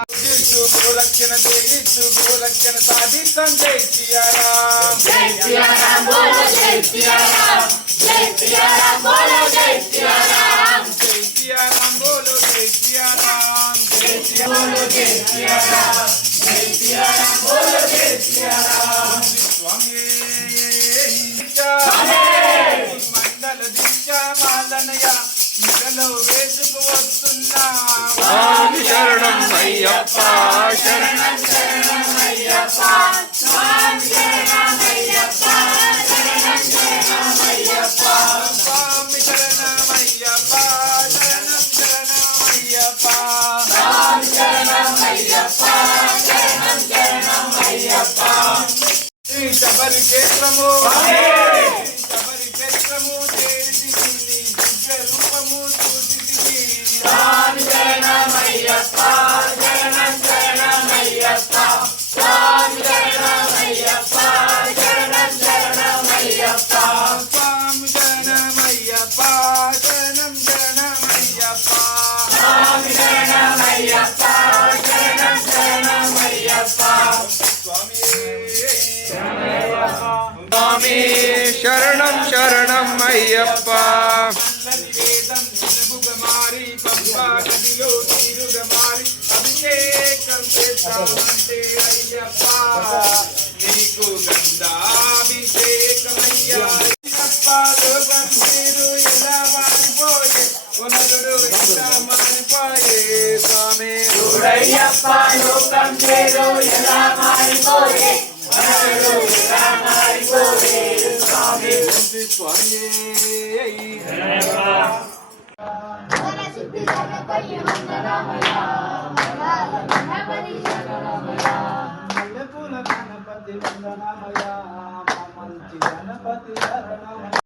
गोरक्षण देगी गोरक्षण साधितं जय सिया राम बोलो जय सिया राम जय सिया राम बोलो जय सिया राम जय सिया राम बोलो जय सिया राम जय सिया बोलो जय सिया राम जय सिया राम बोलो जय सिया राम स्वामी मंडल दिशा मालनया मिगलो वेसुకు వస్తున్నా స్వామి శరణం అయ్యప్ప శరణం శరణం అయ్యప్ప స్వామి శరణం అయ్యప్ప శరణం శరణం అయ్యప్ప స్వామి శరణం అయ్యప్ప శరణం శరణం అయ్యప్ప స్వామి శరణం అయ్యప్ప శరణం శరణం అయ్యప్ప శ్రీ శబరి క్షేత్రము శబరి క్షేత్రము చేరితి రూపము చూసితివి స్వామి శరణం అయ్యప్ప శరణం శరణం అయ్యప్ప స్వామి శరణం అయ్యప్ప శరణం శరణం అయ్యప్ప స్వామి శరణం అయ్యప్ప శరణం శరణం అయ్యప్ప స్వామి శరణం అయ్యప్ప శరణం శరణం అయ్యప్ప స్వామి స్వామి శరణం శరణం అయ్యప్ప వేదం నిలుగుగమారి పంపా నదిలో నీరుగమారి అభిషేకం చేస్తామంటే అయ్యప్ప నీకు గంధాభిషేకమయ్యా అయ్యప్ప లోకం నీరు ఎలా మారిపోయే పునరుడు ఎలా మారిపోయే స్వామి చూడయ్యప్ప లోకం చేరు ఎలా మారిపోయే మనసులు ఎలా మారిపోయే స్వామి స్వామి సిద్ధి గణపతి వందనమయ గణపతి శరణమయ గణపతి వందనమయ మంచి గణపతి శరణమయ